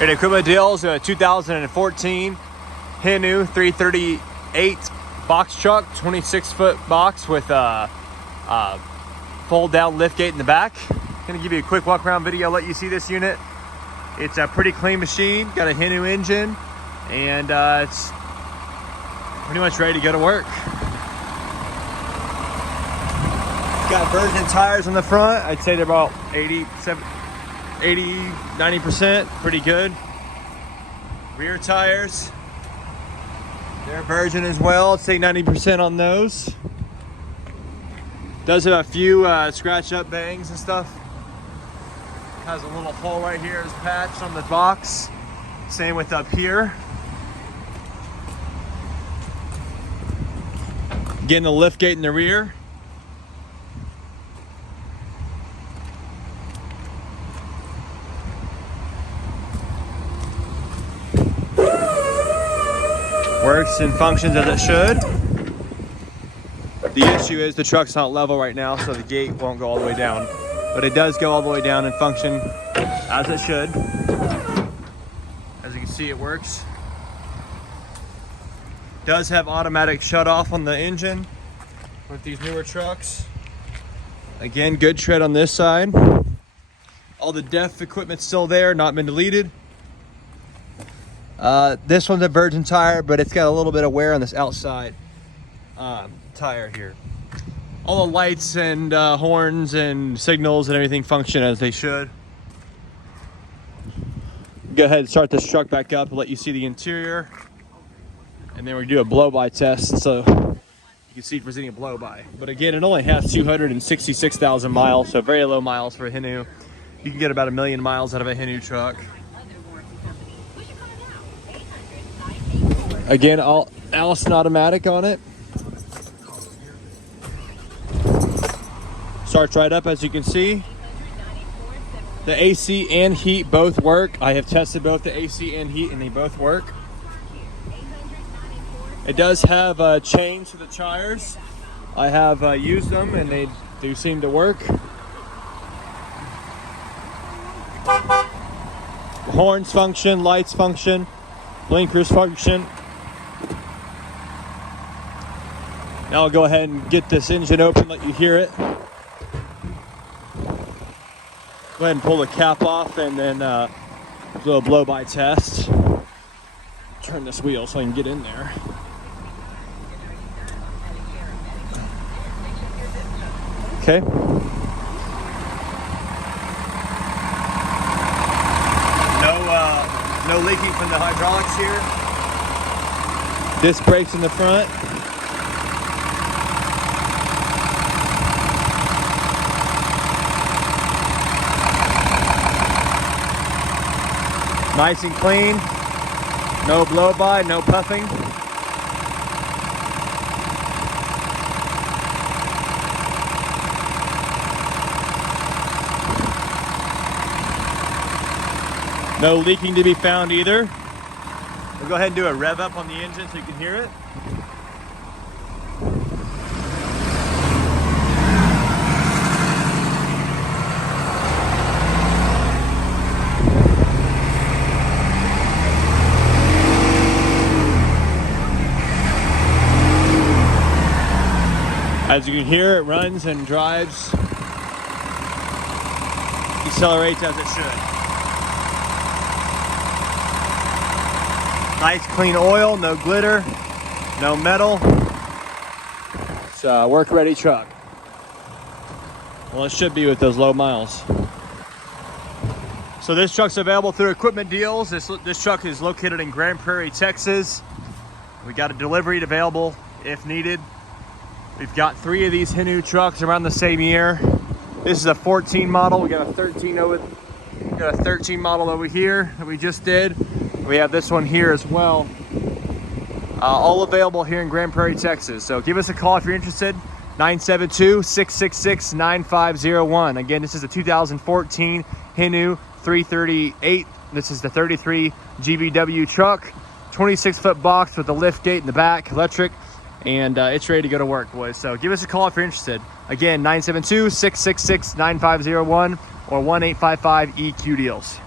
In equipment deals, a 2014 Hino 338 box truck, 26-foot box with a fold-down liftgate in the back. Gonna give you a quick walk-around video, let you see this unit. It's a pretty clean machine, got a Hino engine, and it's pretty much ready to go to work. Got virgin tires on the front. I'd say they're about 90%, pretty good. Rear tires, they're virgin as well. I'd say 90% on those. Does have a few scratch up bangs and stuff. Has a little hole right here is patched on the box. Same with up here. Getting the lift gate in the rear. Works and functions as it should. The issue is the truck's not level right now, so the gate won't go all the way down. But it does go all the way down and function as it should. As you can see, it works. Does have automatic shut off on the engine with these newer trucks. Again, good tread on this side. All the DEF equipment's still there, not been deleted. This one's a virgin tire, but it's got a little bit of wear on this outside tire here. All the lights and horns and signals and everything function as they should. Go ahead and start this truck back up and let you see the interior. And then we do a blow-by test so you can see if there's any blow-by. But again, it only has 266,000 miles, so very low miles for a Hino. You can get about 1 million miles out of a Hino truck. Again, all Allison automatic on it. Starts right up, as you can see. The AC and heat both work. I have tested both the AC and heat, and they both work. It does have chains to the tires. I have used them, and they do seem to work. Horns function, lights function, blinkers function. Now I'll go ahead and get this engine open, let you hear it. Go ahead and pull the cap off and then do a little blow-by test. Turn this wheel so I can get in there. Okay. No leaking from the hydraulics here. Disc brakes in the front. Nice and clean, no blow-by, no puffing. No leaking to be found either. We'll go ahead and do a rev up on the engine so you can hear it. As you can hear, it runs and drives, decelerates as it should. Nice clean oil, no glitter, no metal. It's a work-ready truck. Well, it should be with those low miles. So this truck's available through Equipment Deals. This truck is located in Grand Prairie, Texas. We got a delivery available if needed. We've got 3 of these Hino trucks around the same year. This is a 14 model. We got a 13 model over here that we just did. We have this one here as well. All available here in Grand Prairie, Texas. So give us a call if you're interested. 972-666-9501. Again, this is a 2014 Hino 338. This is the 33 GVW truck. 26-foot box with a lift gate in the back, electric. And it's ready to go to work, boys. So give us a call if you're interested. Again, 972-666-9501 or 1-855-EQ-DEALS.